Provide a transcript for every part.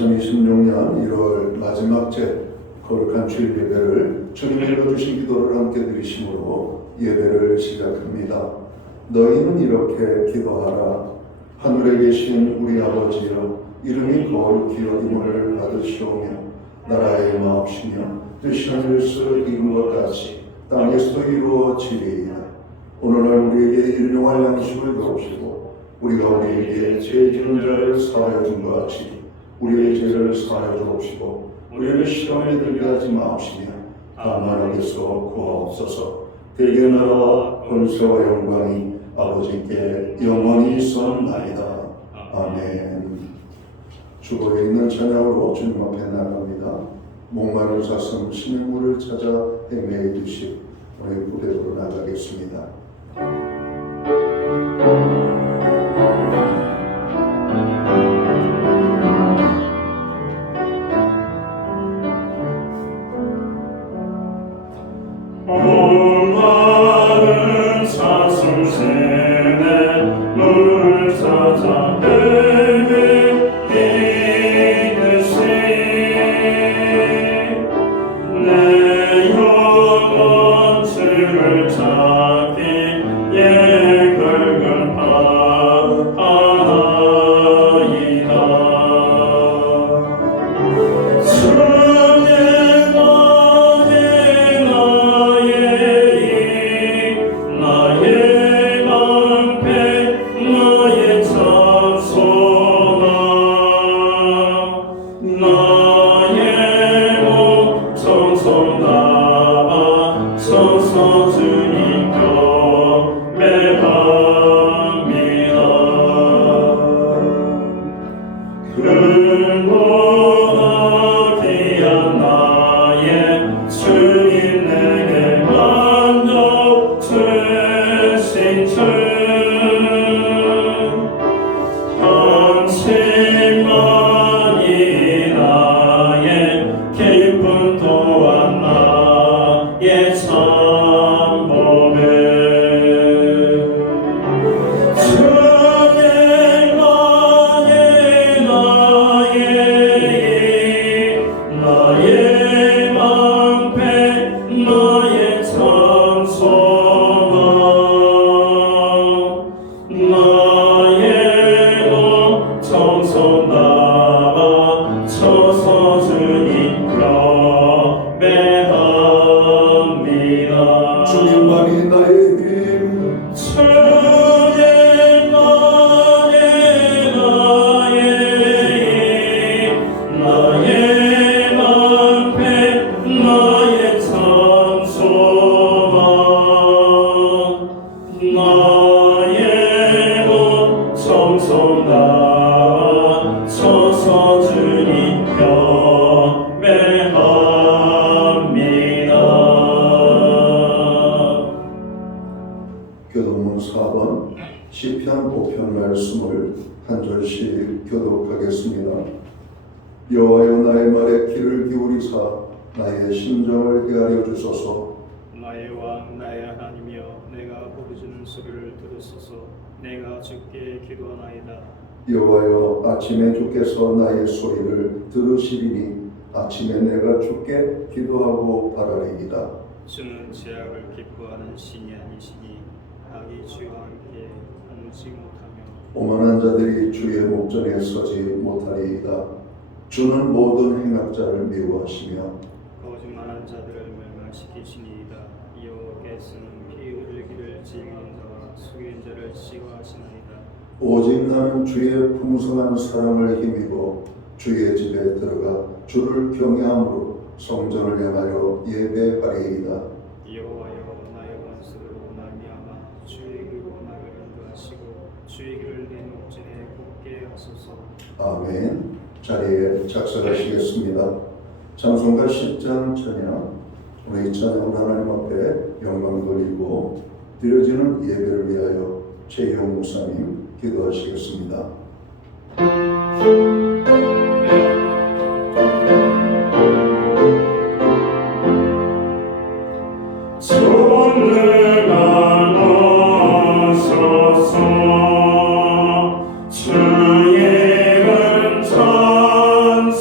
2026년 1월 마지막 째 거룩한 주일 예배를 주님이 읽어주신 기도를 함께 드리심으로 예배를 시작합니다. 너희는 이렇게 기도하라. 하늘에 계신 우리 아버지여, 이름이 거룩히 여김을 받으시오며 나라의 마옵시며 뜻이 하늘에서 이룬 것 같이 땅에서도 이루어지리이다. 오늘날 우리에게 일용할 양식을 주옵시고 우리가 우리에게 죄 지은 자를 사하여 준 것 같이 우리의 죄를 사하여 주옵시고 우리를 시험에 들게 하지 마옵시며 다만 악에서 구하옵소서. 대개 나라와 권세와 영광이 아버지께 영원히 있사옵나이다. 아멘. 주보에 있는 찬양으로 주님 앞에 나갑니다. 목마른 사슴 시냇물을 찾아 헤매이듯이 오늘 무대로 나가겠습니다. 목마른 사슴 시냇물을 찾아 헤매이듯이 내 영혼 주를 찾기에 걸걸하나이다. 주님만이 나의 힘, 나의 방패, 나의 찬송아, 나의 온 정성 다와 서서 주님 경배합니다. 교독문 4번 시편 5편 말씀을 한 절씩 교독하겠습니다. 여호와여, 나의 말에 귀를 기울이사 나의 심정을 헤아려 주소서. 나의 왕 나의 하나님이여, 내가 부르짖는 소리를 들으소서. 내가 주께 기도하나이다. 여호와여, 아침에 주께서 나의 소리를 들으시리니 아침에 내가 주께 기도하고 바라리이다. 주는 죄악을 기뻐하는 신이 아니시니 악이 주와 함께 앉지 못하며 오만한 자들이 주의 목전에 서지 못하리이다. 주는 모든 행악자를 미워하시며 거짓말한 자들을 멸망시키시니이다. 여호와께서는 피 흘리기를 즐기는 자와 숙인 자를 싫어하시나이다. 오직 나는 주의 풍성한 사랑을 힘입어 주의 집에 들어가 주를 경외함으로 성전을 향하여 예배하리이다. 여호와여, 나의 원수로 말미암아 주의 길로 나를 인도하시고 주의 길을 내 목전에 굽게 하소서. 아멘. 자리에 작사하시겠습니다. 찬송가 10장 찬양, 우리 찬양을 하나님 앞에 영광 돌리고 드려지는 예배를 위하여 최희용 목사님 기도하시겠습니다. 전능한 오소서, 주의 은찬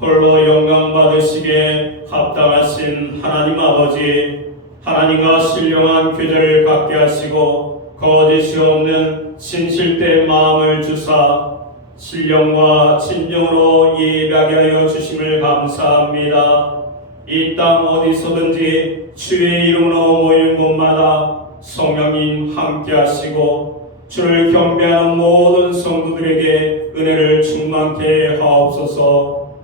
홀로 영광 받으시기에 합당하신 하나님 아버지, 하나님과 신령한 교제를 갖게 하시고 거짓이 없는 진실된 마음을 주사 신령과 진정으로 예배하게 하여 주심을 감사합니다. 이 땅 어디서든지 주의 이름으로 모이는 곳마다 성령님 함께 하시고 주를 경배하는 모든 성도들에게 은혜를 충만케 하옵소서.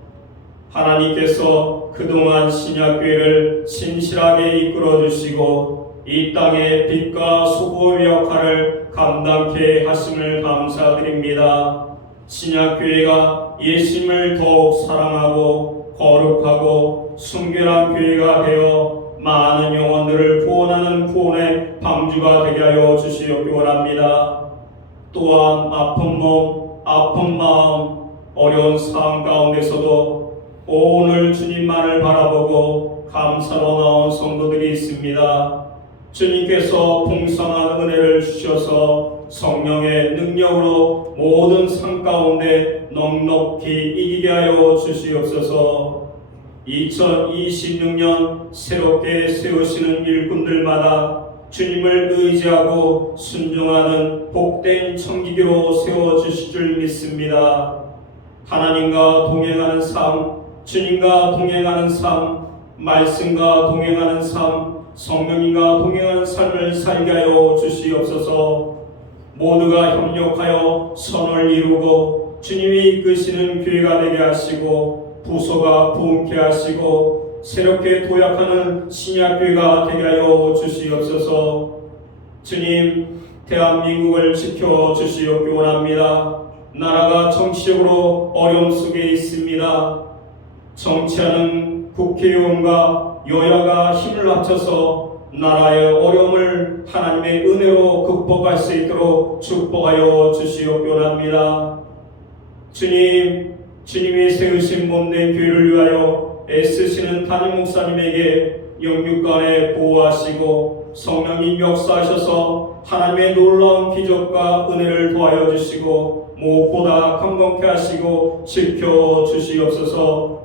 하나님께서 그동안 신약교회를 신실하게 이끌어 주시고 이 땅의 빛과 소금의 역할을 감당케 하심을 감사드립니다. 신약교회가 예수님을 더욱 사랑하고 거룩하고 순결한 교회가 되어 많은 영혼들을 구원하는 구원의 방주가 되게 하여 주시옵기 원합니다. 또한 아픈 몸, 아픈 마음, 어려운 상황 가운데서도 오늘 주님만을 바라보고 감사로 나온 성도들이 있습니다. 주님께서 풍성한 은혜를 주셔서 성령의 능력으로 모든 상 가운데 넉넉히 이기게 하여 주시옵소서. 2026년 새롭게 세우시는 일꾼들마다 주님을 의지하고 순종하는 복된 청지기로 세워주실 줄 믿습니다. 하나님과 동행하는 삶, 주님과 동행하는 삶, 말씀과 동행하는 삶, 성령님과 동행하는 삶을 살게 하여 주시옵소서. 모두가 협력하여 선을 이루고 주님이 이끄시는 교회가 되게 하시고 부서가 부흥케 하시고 새롭게 도약하는 신약교회가 되게 하여 주시옵소서. 주님, 대한민국을 지켜주시옵기 원합니다. 나라가 정치적으로 어려움 속에 있습니다. 정치하는 국회의원과 여야가 힘을 합쳐서 나라의 어려움을 하나님의 은혜로 극복할 수 있도록 축복하여 주시옵기 원합니다. 주님, 주님이 세우신 몸된 교회를 위하여 애쓰시는 담임 목사님에게 영육간에 보호하시고 성령님 역사하셔서 하나님의 놀라운 기적과 은혜를 도하여 주시고 무엇보다 강건케 하시고 지켜주시옵소서.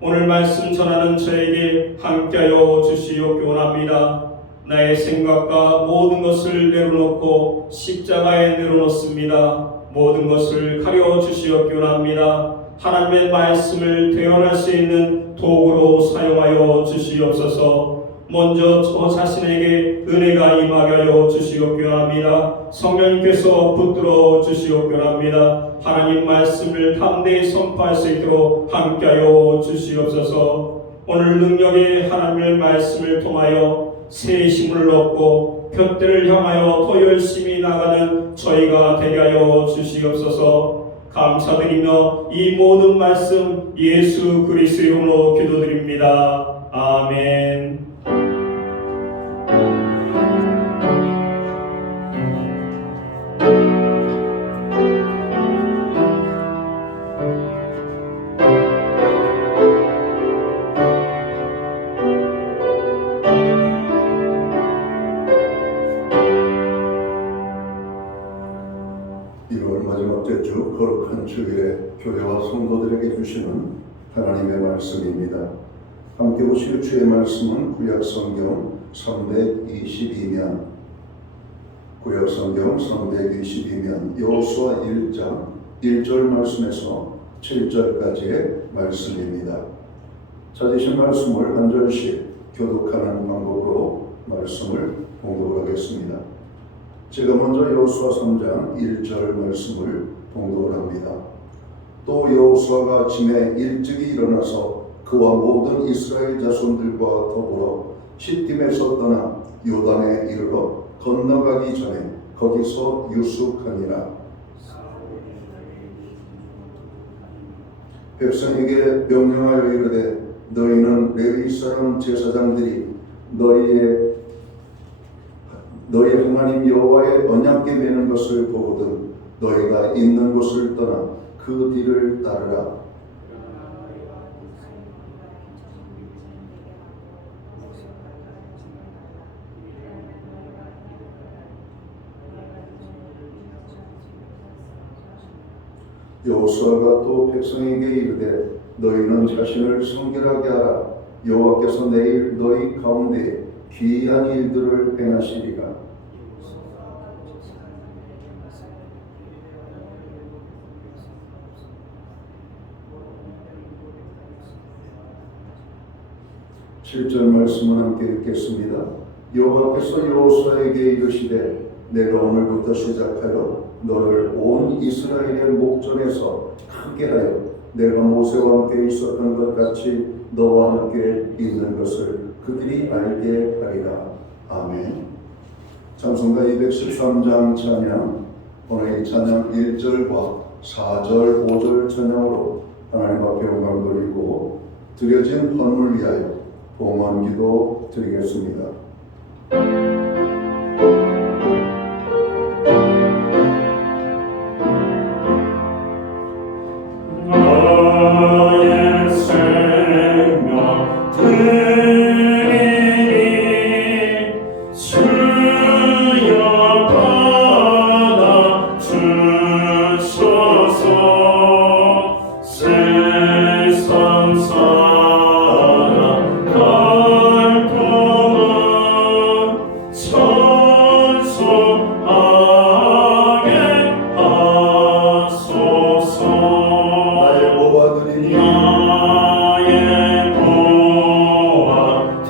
오늘 말씀 전하는 저에게 함께하여 주시옵기 원합니다. 나의 생각과 모든 것을 내려놓고 십자가에 내려놓습니다. 모든 것을 가려 주시옵기 원합니다. 하나님의 말씀을 대언할 수 있는 도구로 사용하여 주시옵소서. 먼저 저 자신에게 은혜가 임하게 하여 주시옵기 원합니다. 성령님께서 붙들어 주시옵기 원합니다. 하나님 말씀을 담대히 선포할 수 있도록 함께하여 주시옵소서. 오늘 능력의 하나님의 말씀을 통하여 새 힘을 얻고 푯대를 향하여 더 열심히 나가는 저희가 되게 하여 주시옵소서. 감사드리며 이 모든 말씀 예수 그리스도 이름으로 기도드립니다. 아멘. 주 거룩한 주일에 교회와 성도들에게 주시는 하나님의 말씀입니다. 함께 보실 주의 말씀은 구약성경 322면 구약성경 322면 여호수아 1장 1절 말씀에서 7절까지의 말씀입니다. 찾으신 말씀을 한 절씩 교독하는 방법으로 말씀을 봉독하겠습니다. 제가 먼저 여호수아 3장 1절 말씀을 봉독을 합니다. 또 여호수아가 아침에 일찍이 일어나서 그와 모든 이스라엘 자손들과 더불어 시딤에서 떠나 요단에 이르러 건너가기 전에 거기서 유숙하니라. 백성에게 명령하여 이르되 너희는 레위 사람 제사장들이 너희의 하나님 여호와의 언약궤 매는 것을 보거든 너희가 있는 곳을 떠나 그 뒤를 따르라. 여호수아가 또 백성에게 이르되 너희는 자신을 성결하게 하라. 여호와께서 내일 너희 가운데 기이한 일들을 행하시리라. 칠 절 말씀을 함께 읽겠습니다. 여호와께서 여호수아에게 이르시되 내가 오늘부터 시작하여 너를 온 이스라엘의 목전에서 크게 하여 내가 모세와 함께 있었던 것 같이 너와 함께 있는 것을 그들이 알게 하리라. 아멘. 찬송가 213장 찬양, 오늘 이 찬양 1절과 4절, 5절 찬양으로 하나님 앞에 영광 돌리고 드려진 헌물 위하여 봉헌 기도 드리겠습니다. 나의 생명 드리니 주여 받아 주소서. 세상 사랑 갈 동안 찬송하게 하소서. 나의 보아 드리니 나의 보아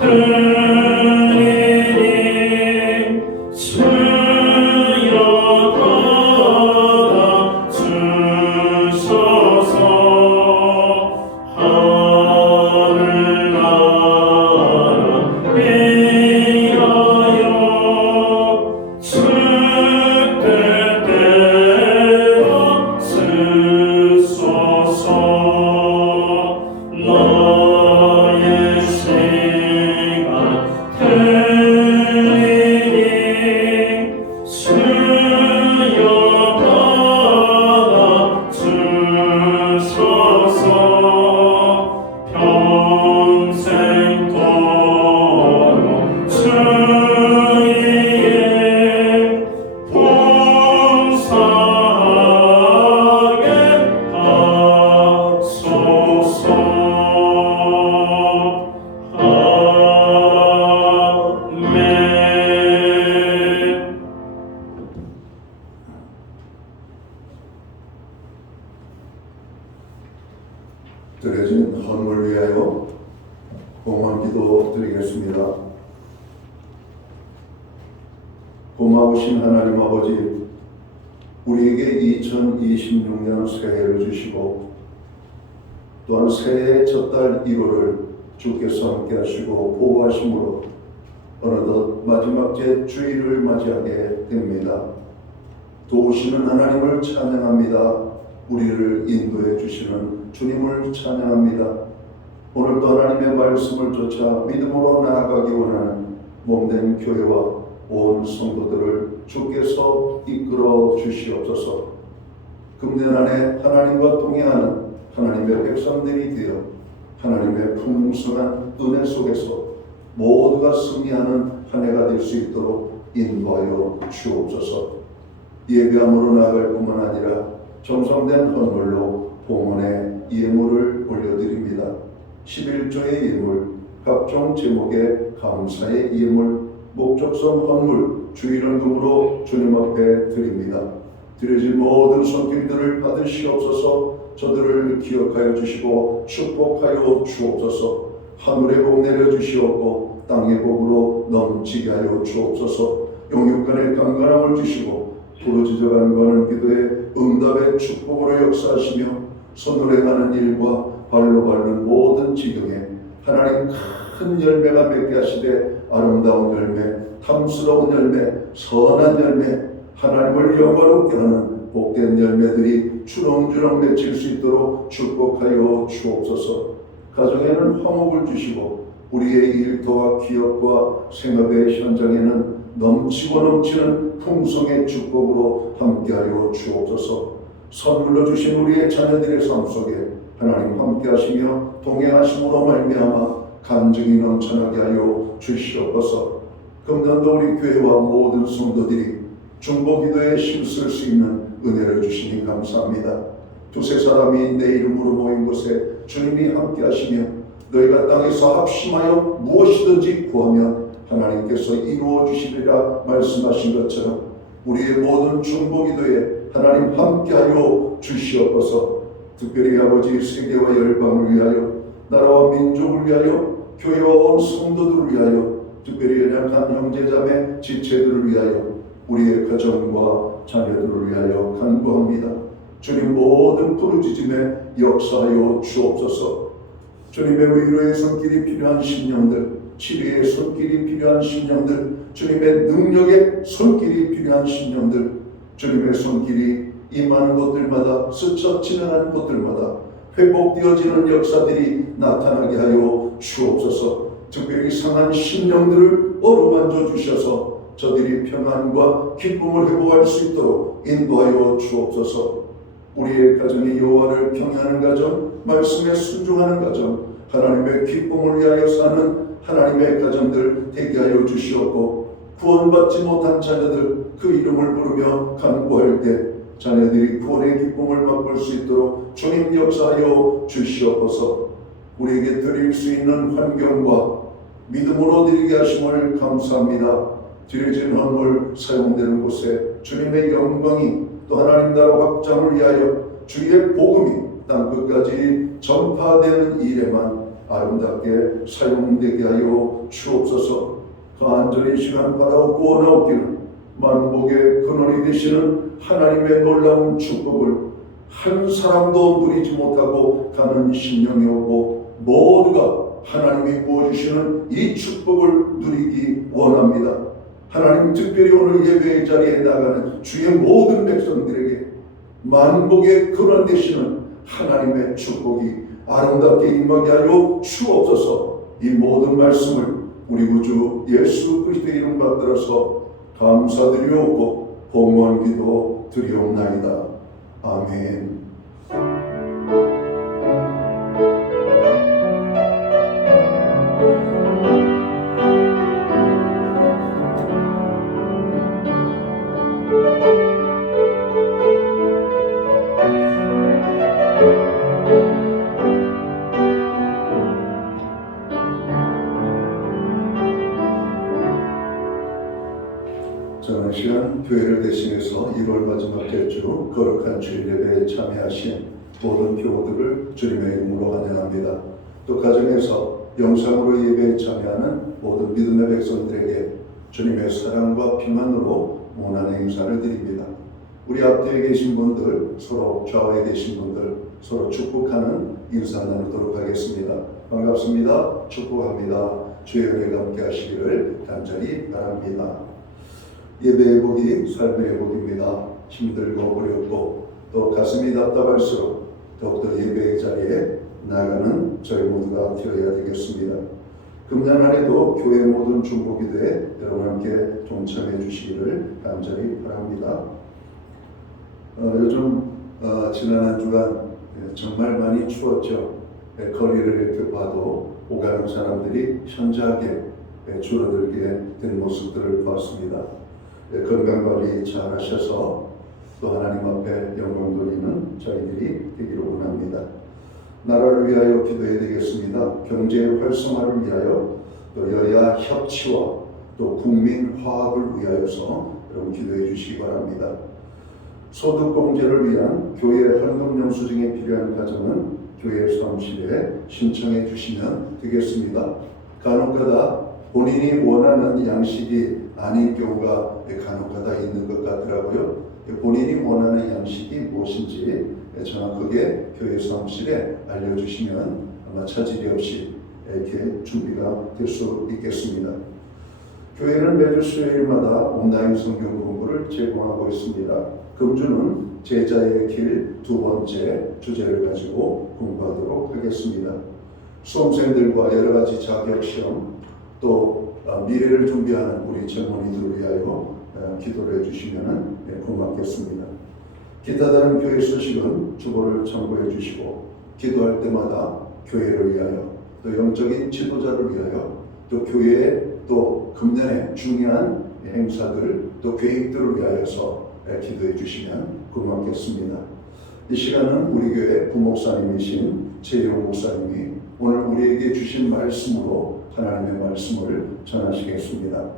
드리니 주여 받아 주소서. 하늘나라 위하여 주 뜻대로 쓰소서. 너의 시간 드리니 주여 받아 주소서. 평생도록 주의 봉사하게 하소서. 아멘. 드려진 헌물 위하여 봉헌 기도 드리겠습니다. 고마우신 하나님 아버지, 우리에게 2026년 새해를 주시고 또한 새해의 첫 달 1월을 주께서 함께 하시고 보호하심으로 어느덧 마지막 제 주일을 맞이하게 됩니다. 도우시는 하나님을 찬양합니다. 우리를 인도해 주시는 주님을 찬양합니다. 오늘도 하나님의 말씀을 쫓아 믿음으로 나아가기 원하는 몸된 교회와 온 성도들을 주께서 이끌어 주시옵소서. 금년 안에 하나님과 동행하는 하나님의 백성들이 되어 하나님의 풍성한 은혜 속에서 모두가 승리하는 한 해가 될 수 있도록 인도하여 주옵소서. 예배함으로 나아갈 뿐만 아니라 정성된 헌물로 봉헌의 예물을 올려드립니다. 11조의 예물, 각종 제목의 감사의 예물, 목적성 헌물, 주일헌금으로 주님 앞에 드립니다. 드려진 모든 손길들을 받으시옵소서. 저들을 기억하여 주시고 축복하여 주옵소서. 하늘의 복 내려 주시옵고 땅의 복으로 넘치게 하여 주옵소서. 용육간의 강건함을 주시고 부르짖어가는 거는 기도의 응답의 축복으로 역사하시며 손으로 행하는 일과 발로 밟는 모든 지경에 하나님 큰 열매가 맺게 하시되 아름다운 열매, 탐스러운 열매, 선한 열매, 하나님을 영화롭게 하는 복된 열매들이 주렁주렁 맺힐 수 있도록 축복하여 주옵소서. 가정에는 화목을 주시고 우리의 일터와 기업과 생업의 현장에는 넘치고 넘치는 풍성의 축복으로 함께하여 주옵소서. 선물로 주신 우리의 자녀들의 삶 속에 하나님 함께하시며 동행하심으로 말미암아 간증이 넘쳐나게 하여 주시옵소서. 금년도 우리 교회와 모든 성도들이 중보기도에 힘쓸 수 있는 은혜를 주시니 감사합니다. 두세 사람이 내 이름으로 모인 곳에 주님이 함께 하시며 너희가 땅에서 합심하여 무엇이든지 구하면 하나님께서 이루어 주시리라 말씀하신 것처럼 우리의 모든 중보기도에 하나님 함께하여 주시옵소서. 특별히 아버지 세계와 열방을 위하여 나라와 민족을 위하여 교회와 온 성도들을 위하여 특별히 연약한 형제자매 지체들을 위하여 우리의 가정과 자녀들을 위하여 간구합니다. 주님 모든 부르짖음에 역사하여 주옵소서. 주님의 위로의 손길이 필요한 심령들, 치료의 손길이 필요한 심령들, 주님의 능력의 손길이 필요한 심령들, 주님의 손길이 임하는 곳들마다 스쳐 지나가는 곳들마다 회복되어지는 역사들이 나타나게 하여 주옵소서. 특별히 상한 심령들을 어루만져 주셔서 저들이 평안과 기쁨을 회복할 수 있도록 인도하여 주옵소서. 우리의 가정의 여호와를 경외하는 가정, 말씀에 순종하는 가정, 하나님의 기쁨을 위하여 사는 하나님의 가정들 되게 하여 주시옵고 구원받지 못한 자녀들 그 이름을 부르며 간구할 때 자녀들이 구원의 기쁨을 맛볼 수 있도록 주님 역사하여 주시옵소서. 우리에게 드릴 수 있는 환경과 믿음으로 드리게 하심을 감사합니다. 드려진 헌물 사용되는 곳에 주님의 영광이 또 하나님 나라 확장을 위하여 주의 복음이 땅끝까지 전파되는 일에만 아름답게 사용되게 하여 주옵소서. 간절히 시간 바라옵고 원하옵기는 만복의 근원이 되시는 하나님의 놀라운 축복을 한 사람도 누리지 못하고 가는 심령이 오고 모두가 하나님이 부어주시는 이 축복을 누리기 원합니다. 하나님 특별히 오늘 예배의 자리에 나가는 주의 모든 백성들에게 만복의 근원 되시는 하나님의 축복이 아름답게 임하게 하여 주옵소서. 이 모든 말씀을 우리 구주 예수 그리스도의 이름 받들어서 감사드리옵고 봉헌 기도 드리옵나이다. 아멘. 저는 시간 교회를 대신해서 1월 마지막 대주 거룩한 주일 예배에 참여하신 모든 교우들을 주님의 이름으로 환영합니다. 또 가정에서 영상으로 예배에 참여하는 모든 믿음의 백성들에게 주님의 사랑과 평안으로 문안의 인사를 드립니다. 우리 앞뒤에 계신 분들, 서로 좌우에 계신 분들 서로 축복하는 인사 나누도록 하겠습니다. 반갑습니다. 축복합니다. 주의 은혜가 함께 하시기를 간절히 바랍니다. 예배의 복이 삶의 회복입니다. 힘들고 어렵고 또 가슴이 답답할수록 더욱더 예배의 자리에 나가는 저희 모두가 되어야 되겠습니다. 금년 안에도 교회 모든 중보기도에 여러분 함께 동참해 주시기를 간절히 바랍니다. 요즘 지난 한 주간 정말 많이 추웠죠. 거리를 이렇게 봐도 오가는 사람들이 현저하게 줄어들게 된 모습들을 봤습니다. 건강관리 잘 하셔서 또 하나님 앞에 영광 돌리는 저희들이 되기를 원합니다. 나라를 위하여 기도해야 되겠습니다. 경제의 활성화를 위하여 또 여야 협치와 또 국민 화합을 위하여서 여러분 기도해 주시기 바랍니다. 소득공제를 위한 교회 현금 영수증에 필요한 가정은 교회 사무실에 신청해 주시면 되겠습니다. 간혹가다 본인이 원하는 양식이 아닌 경우가 간혹가다 있는 것 같더라고요. 본인이 원하는 양식이 무엇인지 정확하게 교회 사무실에 알려주시면 아마 차질이 없이 이렇게 준비가 될 수 있겠습니다. 교회는 매주 수요일마다 온라인 성경 공부를 제공하고 있습니다. 금주는 제자의 길 2번째 주제를 가지고 공부하도록 하겠습니다. 수험생들과 여러 가지 자격시험 또 미래를 준비하는 우리 젊은이들을 위하여 기도를 해주시면 고맙겠습니다. 기타 다른 교회 소식은 주보를 참고해 주시고 기도할 때마다 교회를 위하여 또 영적인 지도자를 위하여 또 교회의 또 금년에 중요한 행사들 또 계획들을 위하여서 기도해 주시면 고맙겠습니다. 이 시간은 우리 교회 부목사님이신 재용 목사님이 오늘 우리에게 주신 말씀으로 하나님의 말씀을 전하시겠습니다.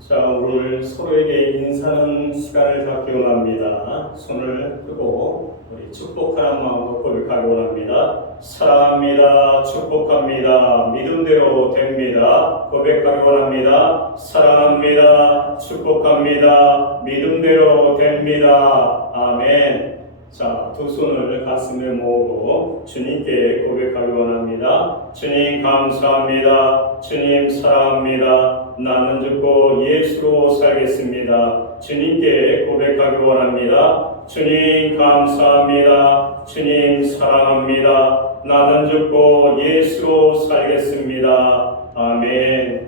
자, 오늘 서로에게 인사하는 시간을 갖기 원합니다. 손을 끄고 우리 축복하는 마음으로 고백하기 원합니다. 사랑합니다. 축복합니다. 믿음대로 됩니다. 고백하기 원합니다. 사랑합니다. 축복합니다. 믿음대로 됩니다. 아멘. 자, 두 손을 가슴에 모으고 주님께 고백하기 원합니다. 주님 감사합니다. 주님 사랑합니다. 나는 죽고 예수로 살겠습니다. 주님께 고백하기 원합니다. 주님 감사합니다. 주님 사랑합니다. 나는 죽고 예수로 살겠습니다. 아멘.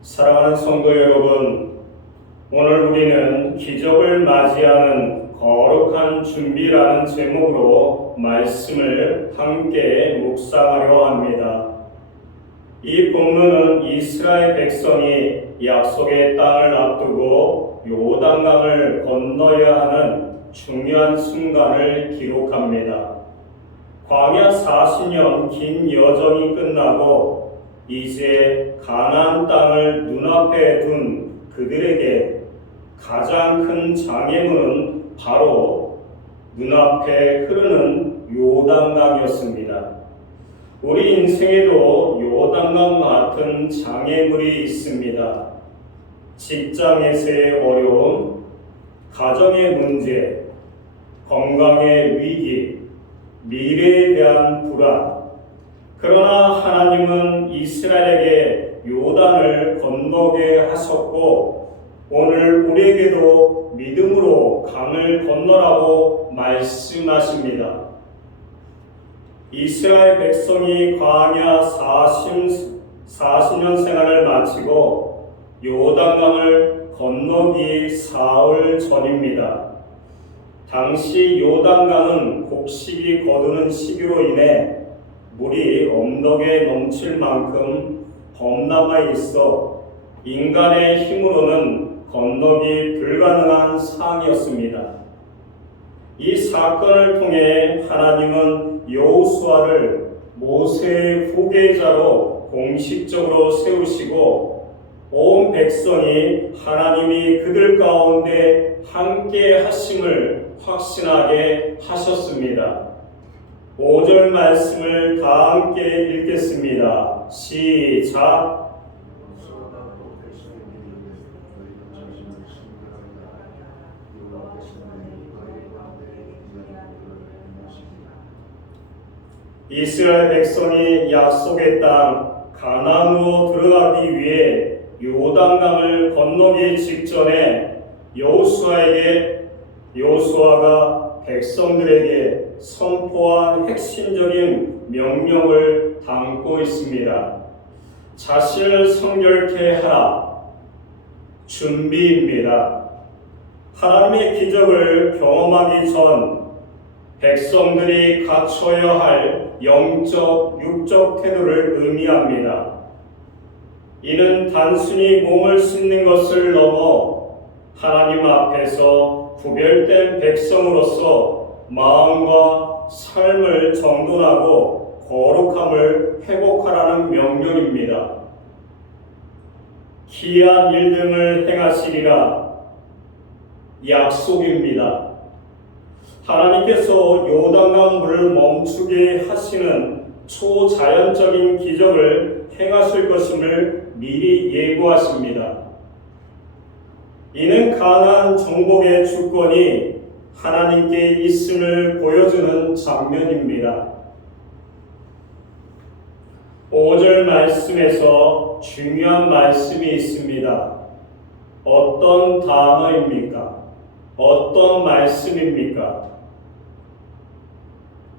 사랑하는 성도 여러분, 오늘 우리는 기적을 맞이하는 거룩한 준비라는 제목으로 말씀을 함께 묵상하려 합니다. 이 본문은 이스라엘 백성이 약속의 땅을 앞두고 요단강을 건너야 하는 중요한 순간을 기록합니다. 광야 40년 긴 여정이 끝나고 이제 가나안 땅을 눈앞에 둔 그들에게 가장 큰 장애물은 바로 눈앞에 흐르는 요단강이었습니다. 우리 인생에도 요단강 같은 장애물이 있습니다. 직장에서의 어려움, 가정의 문제, 건강의 위기, 미래에 대한 불안. 그러나 하나님은 이스라엘에게 요단을 건너게 하셨고 오늘 우리에게도 믿음으로 강을 건너라고 말씀하십니다. 이스라엘 백성이 광야 40년 생활을 마치고 요단강을 건너기 사흘 전입니다. 당시 요단강은 곡식이 거두는 시기로 인해 물이 언덕에 넘칠 만큼 범람해 있어 인간의 힘으로는 건너기 불가능한 상황이었습니다. 이 사건을 통해 하나님은 여호수아를 모세의 후계자로 공식적으로 세우시고 온 백성이 하나님이 그들 가운데 함께 하심을 확신하게 하셨습니다. 5절 말씀을 다 함께 읽겠습니다. 시작. 이스라엘 백성이 약속의 땅 가나안으로 들어가기 위해 요단강을 건너기 직전에 여호수아가 백성들에게 선포한 핵심적인 명령을 담고 있습니다. 자신을 성결케 하라. 준비입니다. 하나님의 기적을 경험하기 전 백성들이 갖춰야 할 영적, 육적 태도를 의미합니다. 이는 단순히 몸을 씻는 것을 넘어 하나님 앞에서 구별된 백성으로서 마음과 삶을 정돈하고 거룩함을 회복하라는 명령입니다. 기이한 일 등을 행하시리라. 약속입니다. 하나님께서 요단강 물을 멈추게 하시는 초자연적인 기적을 행하실 것임을 미리 예고하십니다. 이는 가나안 정복의 주권이 하나님께 있음을 보여주는 장면입니다. 5절 말씀에서 중요한 말씀이 있습니다. 어떤 단어입니까? 어떤 말씀입니까?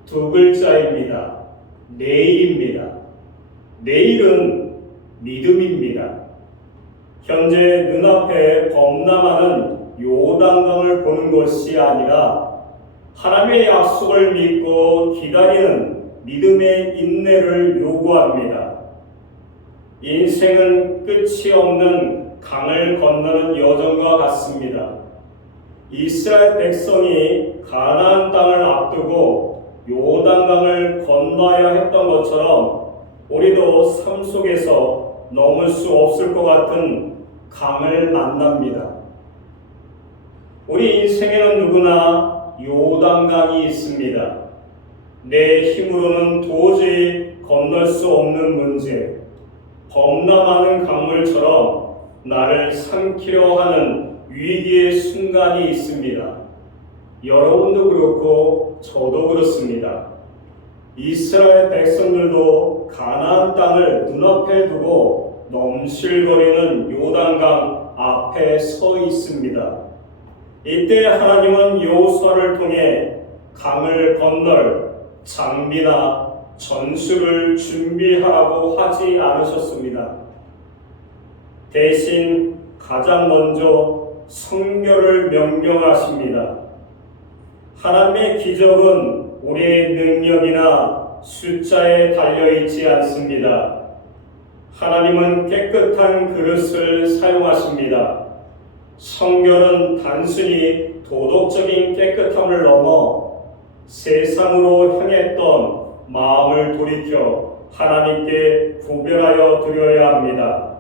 두 글자입니다. 내일입니다. 내일은 믿음입니다. 현재 눈앞에 범람하는 요단강을 보는 것이 아니라 하나님의 약속을 믿고 기다리는 믿음의 인내를 요구합니다. 인생은 끝이 없는 강을 건너는 여정과 같습니다. 이스라엘 백성이 가나안 땅을 앞두고 요단강을 건너야 했던 것처럼 우리도 삶 속에서 넘을 수 없을 것 같은 강을 만납니다. 우리 인생에는 누구나 요단강이 있습니다. 내 힘으로는 도저히 건널 수 없는 문제, 범람하는 강물처럼 나를 삼키려 하는 위기의 순간이 있습니다. 여러분도 그렇고 저도 그렇습니다. 이스라엘 백성들도 가나안 땅을 눈앞에 두고 넘실거리는 요단강 앞에 서 있습니다. 이때 하나님은 여호수아를 통해 강을 건널 장비나 전술을 준비하라고 하지 않으셨습니다. 대신 가장 먼저 성결을 명령하십니다. 하나님의 기적은 우리의 능력이나 숫자에 달려있지 않습니다. 하나님은 깨끗한 그릇을 사용하십니다. 성결은 단순히 도덕적인 깨끗함을 넘어 세상으로 향했던 마음을 돌이켜 하나님께 구별하여 드려야 합니다.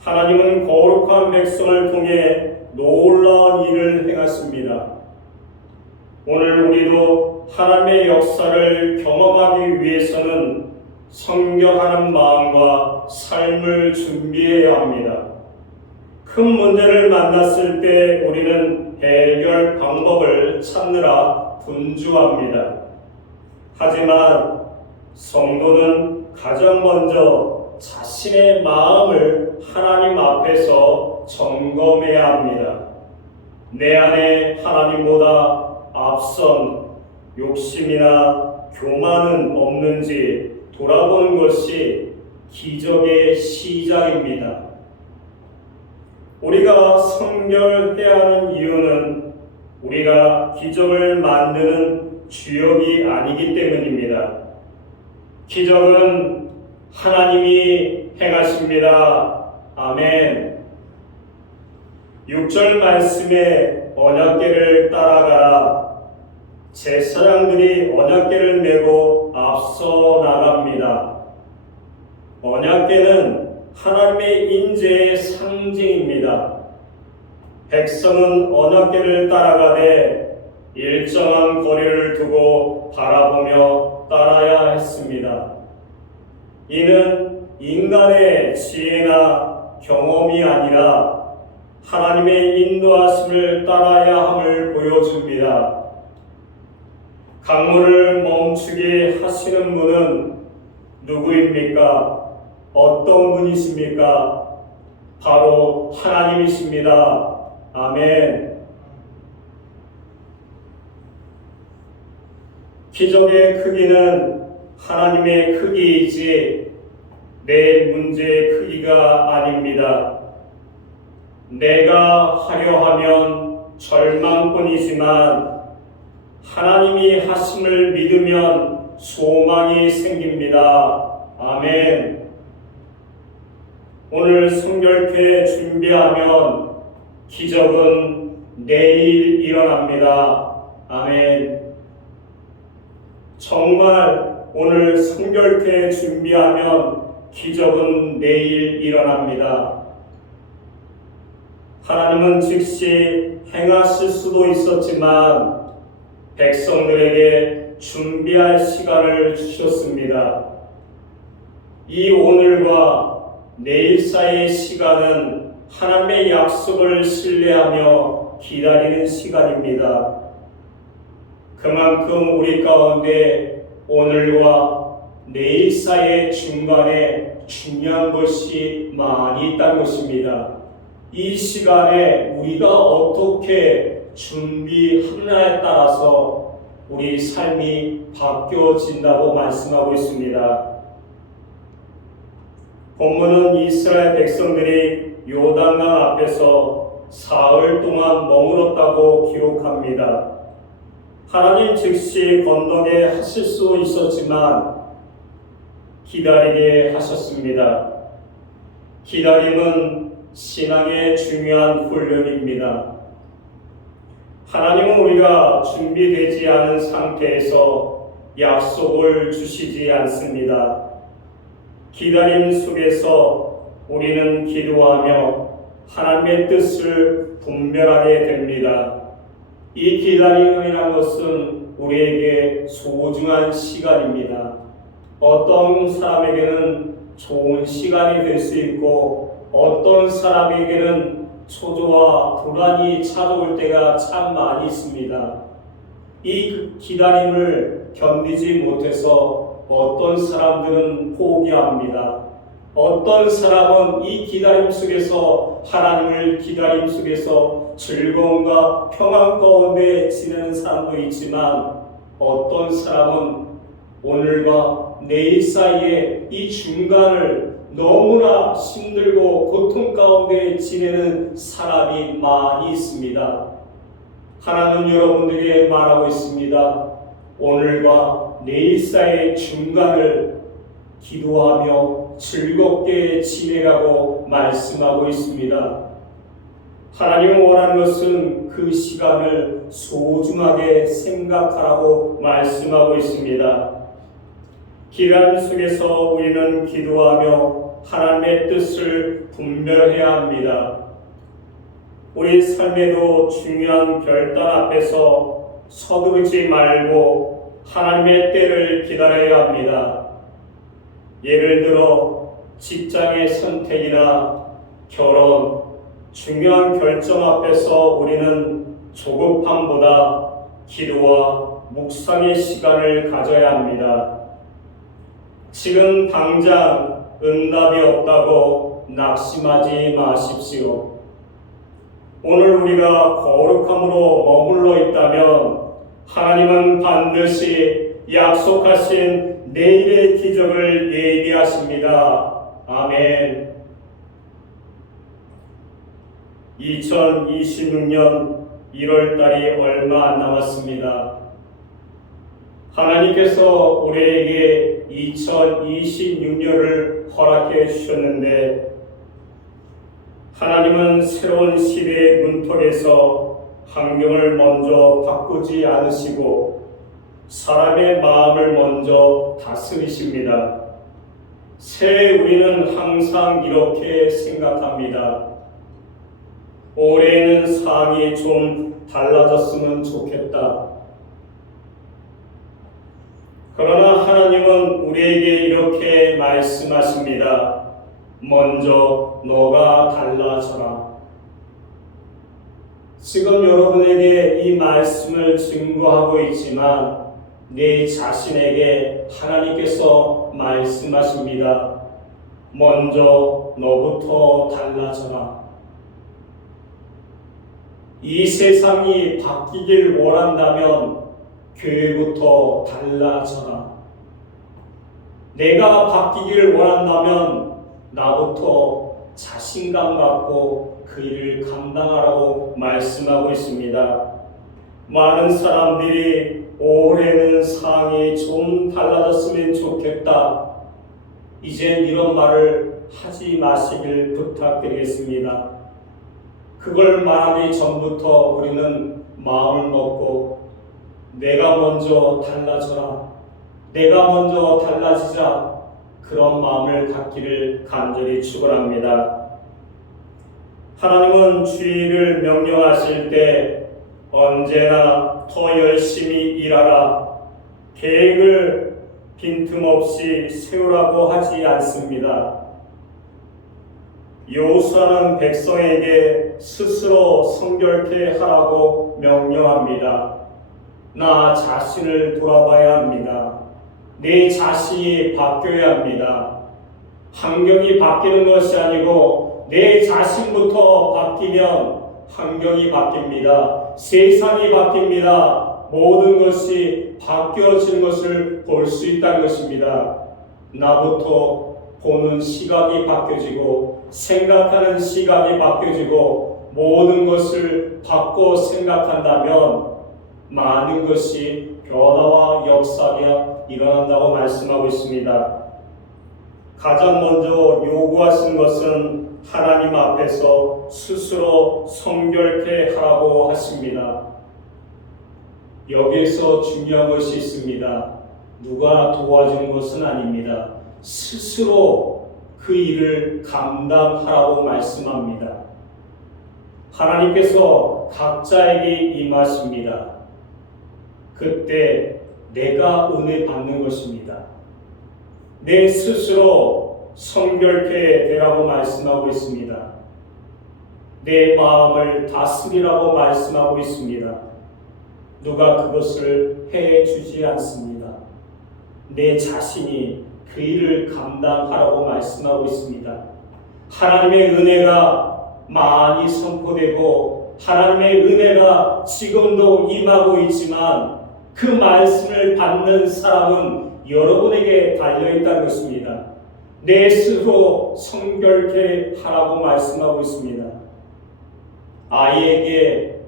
하나님은 거룩한 백성을 통해 놀라운 일을 행하십니다. 오늘 우리도 하나님의 역사를 경험하기 위해서는 성결하는 마음과 삶을 준비해야 합니다. 큰 문제를 만났을 때 우리는 해결 방법을 찾느라 분주합니다. 하지만 성도는 가장 먼저 자신의 마음을 하나님 앞에서 점검해야 합니다. 내 안에 하나님보다 앞선 욕심이나 교만은 없는지 돌아보는 것이 기적의 시작입니다. 우리가 성결해야 하는 이유는 우리가 기적을 만드는 주역이 아니기 때문입니다. 기적은 하나님이 행하십니다. 아멘. 6절 말씀에 언약궤를 따라가라. 제사장들이 언약궤를 메고 앞서 나갑니다. 언약궤는 하나님의 인재의 상징입니다. 백성은 언약궤를 따라가되 일정한 거리를 두고 바라보며 따라야 했습니다. 이는 인간의 지혜나 경험이 아니라 하나님의 인도하심을 따라야 함을 보여줍니다. 강물을 멈추게 하시는 분은 누구입니까? 어떤 분이십니까? 바로 하나님이십니다. 아멘. 기적의 크기는 하나님의 크기이지 내 문제의 크기가 아닙니다. 내가 하려 하면 절망뿐이지만 하나님이 하심을 믿으면 소망이 생깁니다. 아멘. 오늘 성결케 준비하면 기적은 내일 일어납니다. 아멘. 정말 오늘 성결케 준비하면 기적은 내일 일어납니다. 하나님은 즉시 행하실 수도 있었지만 백성들에게 준비할 시간을 주셨습니다. 이 오늘과 내일 사이의 시간은 하나님의 약속을 신뢰하며 기다리는 시간입니다. 그만큼 우리 가운데 오늘과 내일 사이의 중간에 중요한 것이 많이 있다는 것입니다. 이 시간에 우리가 어떻게 준비하느냐에 따라서 우리 삶이 바뀌어진다고 말씀하고 있습니다. 본문은 이스라엘 백성들이 요단강 앞에서 사흘 동안 머물렀다고 기록합니다. 하나님 즉시 건너게 하실 수 있었지만 기다리게 하셨습니다. 기다림은 신앙의 중요한 훈련입니다. 하나님은 우리가 준비되지 않은 상태에서 약속을 주시지 않습니다. 기다림 속에서 우리는 기도하며 하나님의 뜻을 분별하게 됩니다. 이 기다림이라는 것은 우리에게 소중한 시간입니다. 어떤 사람에게는 좋은 시간이 될 수 있고 어떤 사람에게는 초조와 불안이 찾아올 때가 참 많이 있습니다. 이 기다림을 견디지 못해서 어떤 사람들은 포기합니다. 어떤 사람은 이 기다림 속에서 하나님을 기다림 속에서 즐거움과 평안 가운데 지내는 사람도 있지만 어떤 사람은 오늘과 내일 사이에 이 중간을 너무나 힘들고 고통 가운데 지내는 사람이 많이 있습니다. 하나님은 여러분들에게 말하고 있습니다. 오늘과 내일 사이의 중간을 기도하며 즐겁게 지내라고 말씀하고 있습니다. 하나님이 원하는 것은 그 시간을 소중하게 생각하라고 말씀하고 있습니다. 기다림 속에서 우리는 기도하며 하나님의 뜻을 분별해야 합니다. 우리 삶에도 중요한 결단 앞에서 서두르지 말고 하나님의 때를 기다려야 합니다. 예를 들어 직장의 선택이나 결혼, 중요한 결정 앞에서 우리는 조급함보다 기도와 묵상의 시간을 가져야 합니다. 지금 당장 응답이 없다고 낙심하지 마십시오. 오늘 우리가 거룩함으로 머물러 있다면 하나님은 반드시 약속하신 내일의 기적을 예비하십니다. 아멘. 2026년 1월달이 얼마 안 남았습니다. 하나님께서 우리에게 2026년을 허락해 주셨는데 하나님은 새로운 시대의 문턱에서 환경을 먼저 바꾸지 않으시고 사람의 마음을 먼저 다스리십니다. 새해 우리는 항상 이렇게 생각합니다. 올해는 상황이 좀 달라졌으면 좋겠다. 그러나 하나님은 우리에게 이렇게 말씀하십니다. 먼저 너가 달라져라. 지금 여러분에게 이 말씀을 증거하고 있지만 내 자신에게 하나님께서 말씀하십니다. 먼저 너부터 달라져라. 이 세상이 바뀌길 원한다면 교회부터 달라져라. 내가 바뀌기를 원한다면 나부터 자신감 갖고 그 일을 감당하라고 말씀하고 있습니다. 많은 사람들이 올해는 상황이 좀 달라졌으면 좋겠다. 이젠 이런 말을 하지 마시길 부탁드리겠습니다. 그걸 말하기 전부터 우리는 마음을 먹고 내가 먼저 달라져라. 내가 먼저 달라지자. 그런 마음을 갖기를 간절히 축원합니다. 하나님은 주의를 명령하실 때 언제나 더 열심히 일하라. 계획을 빈틈없이 세우라고 하지 않습니다. 여호수아는 백성에게 스스로 성결케 하라고 명령합니다. 나 자신을 돌아봐야 합니다. 내 자신이 바뀌어야 합니다. 환경이 바뀌는 것이 아니고 내 자신부터 바뀌면 환경이 바뀝니다. 세상이 바뀝니다. 모든 것이 바뀌어지는 것을 볼 수 있다는 것입니다. 나부터 보는 시각이 바뀌어지고 생각하는 시각이 바뀌어지고 모든 것을 바꿔 생각한다면 많은 것이 변화와 역사가 일어난다고 말씀하고 있습니다. 가장 먼저 요구하신 것은 하나님 앞에서 스스로 성결케 하라고 하십니다. 여기에서 중요한 것이 있습니다. 누가 도와주는 것은 아닙니다. 스스로 그 일을 감당하라고 말씀합니다. 하나님께서 각자에게 임하십니다. 그때 내가 은혜 받는 것입니다. 내 스스로 성결케 되라고 말씀하고 있습니다. 내 마음을 다스리라고 말씀하고 있습니다. 누가 그것을 해주지 않습니다. 내 자신이 그 일을 감당하라고 말씀하고 있습니다. 하나님의 은혜가 많이 선포되고 하나님의 은혜가 지금도 임하고 있지만 그 말씀을 받는 사람은 여러분에게 달려있다는 것입니다. 내 스스로 성결케 하라고 말씀하고 있습니다. 아이에게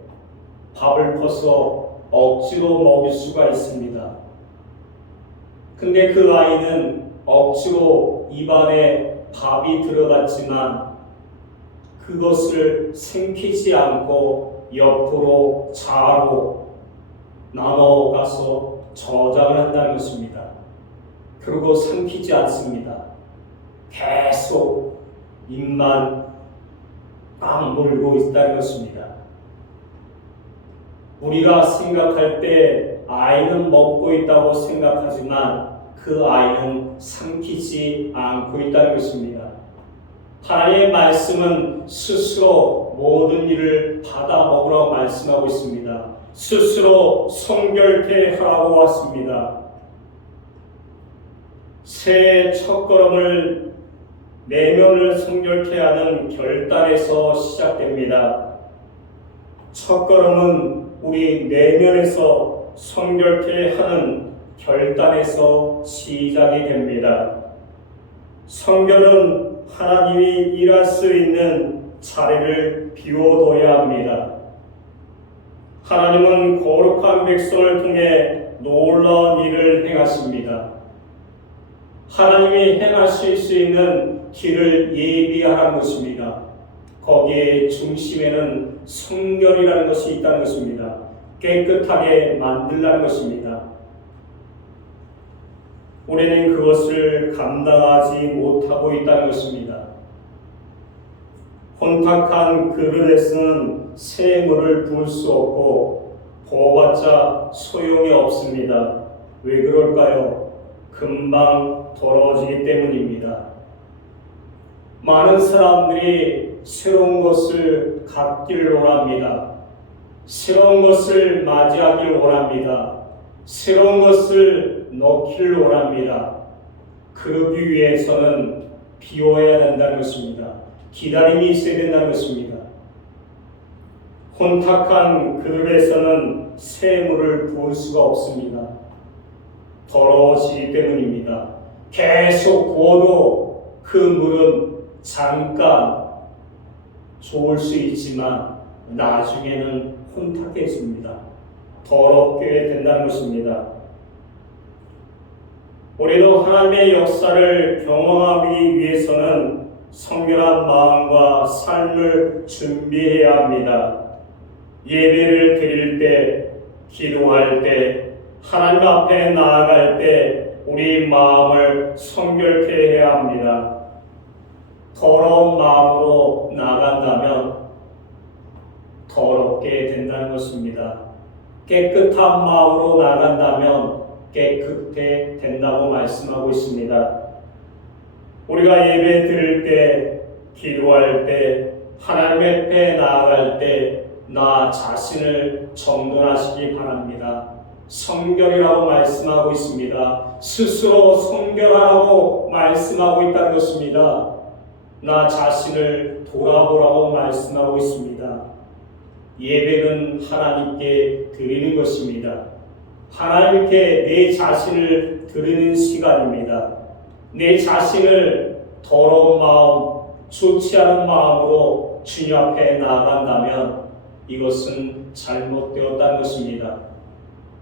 밥을 퍼서 억지로 먹일 수가 있습니다. 근데 그 아이는 억지로 입안에 밥이 들어갔지만 그것을 생기지 않고 옆으로 좌로 나눠가서 저장을 한다는 것입니다. 그리고 삼키지 않습니다. 계속 입만 악물고 있다는 것입니다. 우리가 생각할 때 아이는 먹고 있다고 생각하지만 그 아이는 삼키지 않고 있다는 것입니다. 하나님의 말씀은 스스로 모든 일을 받아 먹으라고 말씀하고 있습니다. 스스로 성결케 하라고 하십니다. 새해 첫걸음을 내면을 성결케 하는 결단에서 시작됩니다. 첫걸음은 우리 내면에서 성결케 하는 결단에서 시작이 됩니다. 성결은 하나님이 일할 수 있는 자리를 비워둬야 합니다. 하나님은 거룩한 백성을 통해 놀라운 일을 행하십니다. 하나님이 행하실 수 있는 길을 예비하라는 것입니다. 거기에 중심에는 성결이라는 것이 있다는 것입니다. 깨끗하게 만들라는 것입니다. 우리는 그것을 감당하지 못하고 있다는 것입니다. 혼탁한 그릇에서는 새 물을 부을 수 없고 부어봤자 소용이 없습니다. 왜 그럴까요? 금방 더러워지기 때문입니다. 많은 사람들이 새로운 것을 갖기를 원합니다. 새로운 것을 맞이하길 원합니다. 새로운 것을 넣기를 원합니다. 그러기 위해서는 비워야 된다는 것입니다. 기다림이 있어야 된다는 것입니다. 혼탁한 그릇에서는 새 물을 부을 수가 없습니다. 더러워지기 때문입니다. 계속 부어도 그 물은 잠깐 좋을 수 있지만 나중에는 혼탁해집니다. 더럽게 된다는 것입니다. 우리도 하나님의 역사를 경험하기 위해서는 성결한 마음과 삶을 준비해야 합니다. 예배를 드릴 때, 기도할 때, 하나님 앞에 나아갈 때 우리 마음을 성결케 해야 합니다. 더러운 마음으로 나간다면 더럽게 된다는 것입니다. 깨끗한 마음으로 나간다면 깨끗해 된다고 말씀하고 있습니다. 우리가 예배 드릴 때, 기도할 때, 하나님 앞에 나아갈 때 나 자신을 정돈하시기 바랍니다. 성결이라고 말씀하고 있습니다. 스스로 성결하라고 말씀하고 있다는 것입니다. 나 자신을 돌아보라고 말씀하고 있습니다. 예배는 하나님께 드리는 것입니다. 하나님께 내 자신을 드리는 시간입니다. 내 자신을 더러운 마음, 좋지 않은 마음으로 주님 앞에 나아간다면 이것은 잘못되었다는 것입니다.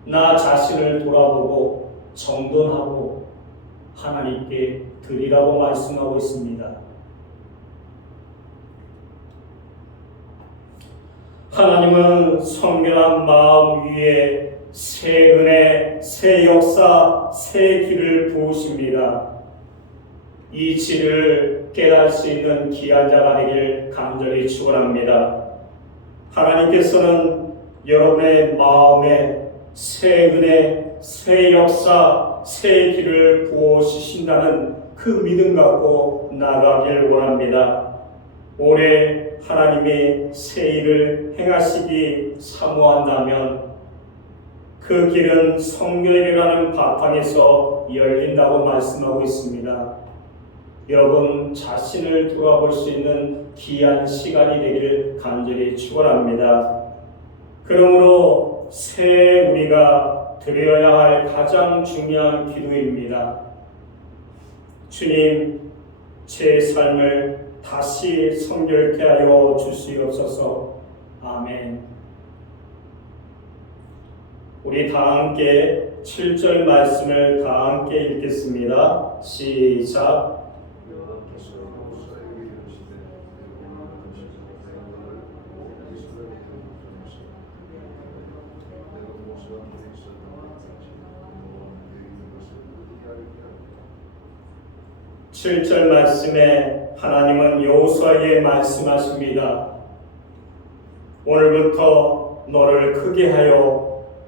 나 자신을 돌아보고 정돈하고 하나님께 드리라고 말씀하고 있습니다. 하나님은 성결한 마음 위에 새 은혜, 새 역사, 새 길을 부으십니다. 이 진리를 깨달을 수 있는 귀한 자가 되길 간절히 축원합니다. 하나님께서는 여러분의 마음에 새 은혜, 새 역사, 새 길을 부어주신다는 그 믿음 갖고 나가길 원합니다. 올해 하나님이 새 일을 행하시기 사모한다면 그 길은 성결이라는 바탕에서 열린다고 말씀하고 있습니다. 여러분 자신을 돌아볼 수 있는 귀한 시간이 되기를 간절히 축원합니다. 그러므로 새해 우리가 드려야 할 가장 중요한 기도입니다. 주님, 제 삶을 다시 성결케 하여 주시옵소서. 아멘. 우리 다 함께 7절 말씀을 다 함께 읽겠습니다. 시작. 칠 절 말씀에 하나님은 여호수아에게 말씀하십니다. 오늘부터 너를 크게 하여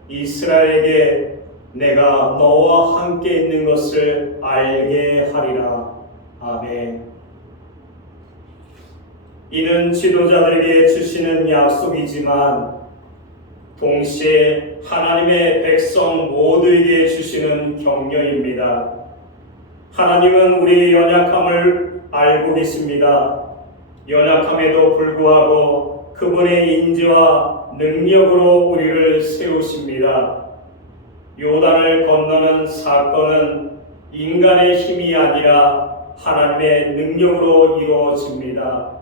이스라엘에게 내가 너와 함께 있는 것을 알게 하리라. 아멘. 이는 지도자들에게 주시는 약속이지만 동시에 하나님의 백성 모두에게 주시는 격려입니다. 하나님은 우리의 연약함을 알고 계십니다. 연약함에도 불구하고 그분의 인지와 능력으로 우리를 세우십니다. 요단을 건너는 사건은 인간의 힘이 아니라 하나님의 능력으로 이루어집니다.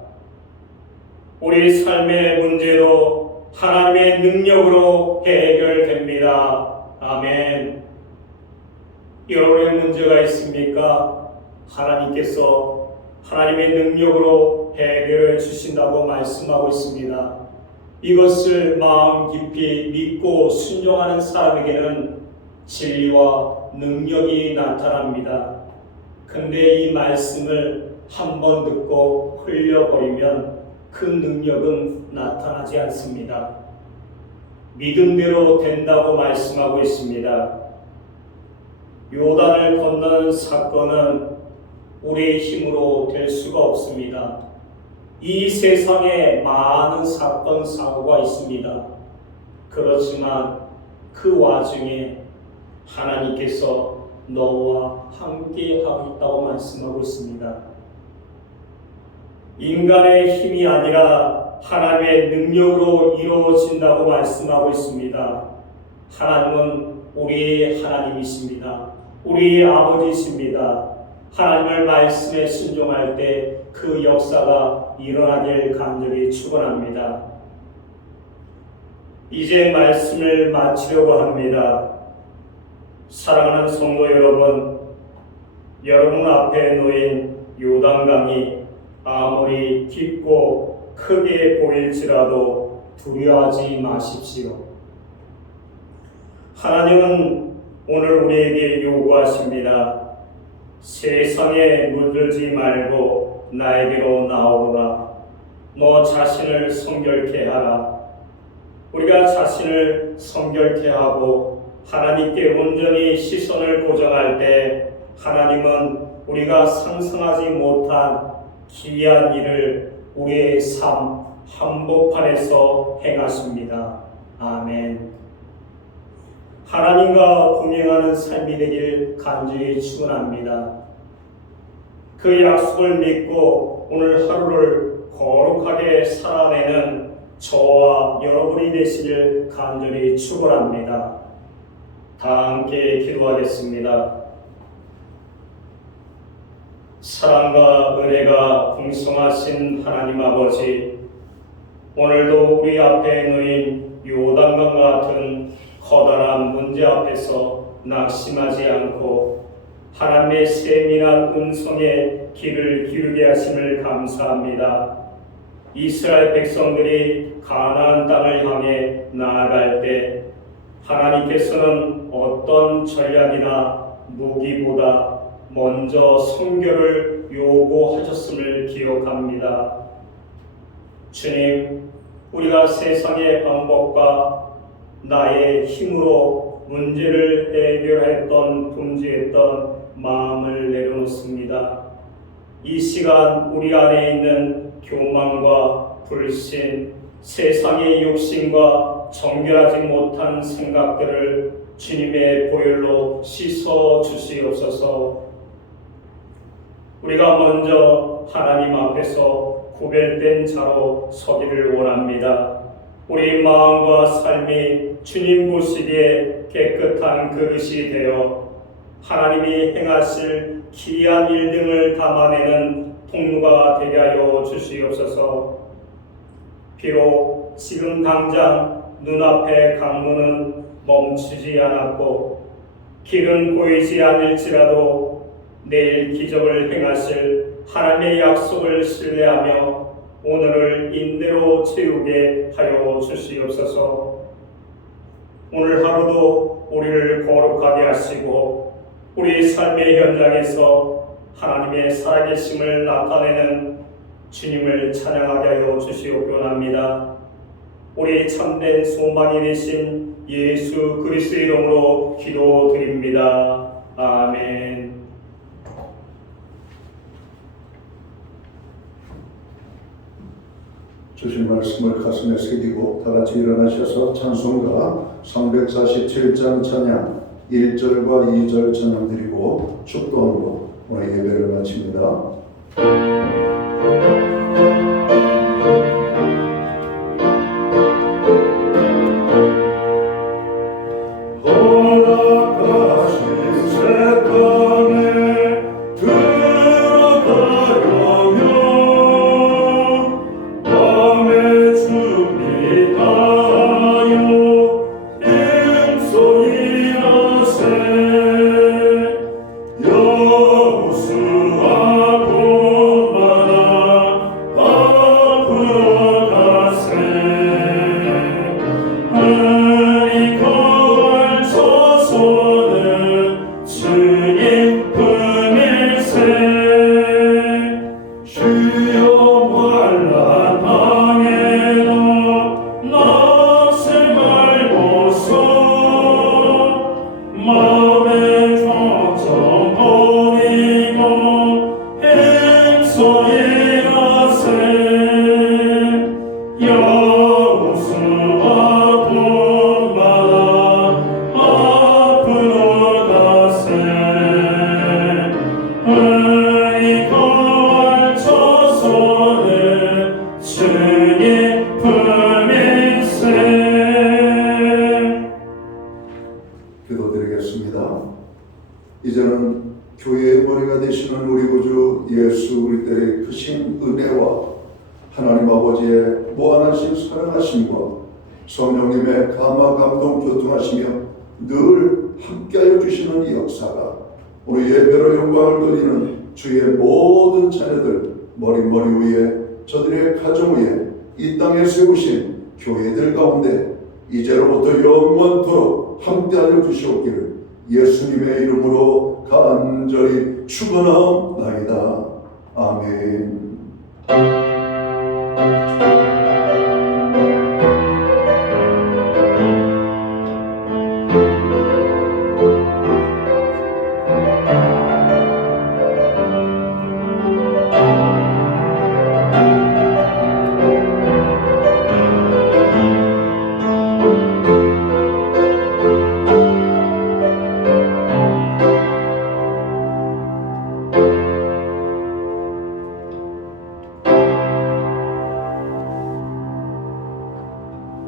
우리 삶의 문제도 하나님의 능력으로 해결됩니다. 아멘. 여러분의 문제가 있습니까? 하나님께서 하나님의 능력으로 해결해 주신다고 말씀하고 있습니다. 이것을 마음 깊이 믿고 순종하는 사람에게는 진리와 능력이 나타납니다. 근데 이 말씀을 한번 듣고 흘려버리면 그 능력은 나타나지 않습니다. 믿음대로 된다고 말씀하고 있습니다. 요단을 건너는 사건은 우리의 힘으로 될 수가 없습니다. 이 세상에 많은 사건 사고가 있습니다. 그렇지만 그 와중에 하나님께서 너와 함께 하고 있다고 말씀하고 있습니다. 인간의 힘이 아니라 하나님의 능력으로 이루어진다고 말씀하고 있습니다. 하나님은 우리의 하나님이십니다. 우리의 아버지이십니다. 하나님의 말씀에 순종할 때 그 역사가 일어나길 간절히 축원합니다. 이제 말씀을 마치려고 합니다. 사랑하는 성도 여러분, 여러분 앞에 놓인 요단강이 아무리 깊고 크게 보일지라도 두려워하지 마십시오. 하나님은 오늘 우리에게 요구하십니다. 세상에 물들지 말고 나에게로 나오라. 너 자신을 성결케 하라. 우리가 자신을 성결케 하고 하나님께 온전히 시선을 고정할 때 하나님은 우리가 상상하지 못한 기이한 일을 우리의 삶 한복판에서 행하십니다. 아멘. 하나님과 동행하는 삶이 되길 간절히 축원합니다. 그 약속을 믿고 오늘 하루를 거룩하게 살아내는 저와 여러분이 되시길 간절히 축원합니다. 다 함께 기도하겠습니다. 사랑과 은혜가 풍성하신 하나님 아버지, 오늘도 우리 앞에 놓인 요단강 같은 커다란 문제 앞에서 낙심하지 않고 하나님의 세밀한 음성에 귀를 기울게 하심을 감사합니다. 이스라엘 백성들이 가나안 땅을 향해 나아갈 때 하나님께서는 어떤 전략이나 무기보다 먼저 선교를 요구하셨음을 기억합니다. 주님, 우리가 세상의 방법과 나의 힘으로 문제를 해결했던 분주했던 마음을 내려놓습니다. 이 시간 우리 안에 있는 교만과 불신, 세상의 욕심과 정결하지 못한 생각들을 주님의 보혈로 씻어 주시옵소서. 우리가 먼저 하나님 앞에서 구별된 자로 서기를 원합니다. 우리 마음과 삶이 주님 보시기에 깨끗한 그릇이 되어 하나님이 행하실 기이한 일 등을 담아내는 통로가 되게 하여 주시옵소서. 비록 지금 당장 눈앞의 강문은 멈추지 않았고 길은 보이지 않을지라도 내일 기적을 행하실 하나님의 약속을 신뢰하며 오늘을 인내로 채우게 하여 주시옵소서. 오늘 하루도 우리를 거룩하게 하시고 우리 삶의 현장에서 하나님의 살아계심을 나타내는 주님을 찬양하게 하여 주시옵기를 합니다. 우리 참된 소망이 되신 예수 그리스도의 이름으로 기도드립니다. 아멘. 주신 말씀을 가슴에 새기고 다 같이 일어나셔서 찬송가 347장 찬양 1절과 2절 찬양 드리고 축도함으로 오늘 예배를 마칩니다. 기도드리겠습니다. 이제는 교회의 머리가 되시는 우리 구주 예수 그리스도의 크신 은혜와 하나님 아버지의 무한하신 사랑하심과 성령님의 감화 감동 교통하시며 늘 함께하여 주시는 이 역사가 오늘 예배로 영광을 돌리는 주의 모든 자녀들 머리 위에 저들의 가정 위에 이 땅에 세우신 교회들 가운데 이제로부터 영원토록 함께하여 주시옵기를 예수님의 이름으로 간절히 축원하옵나이다. 아멘.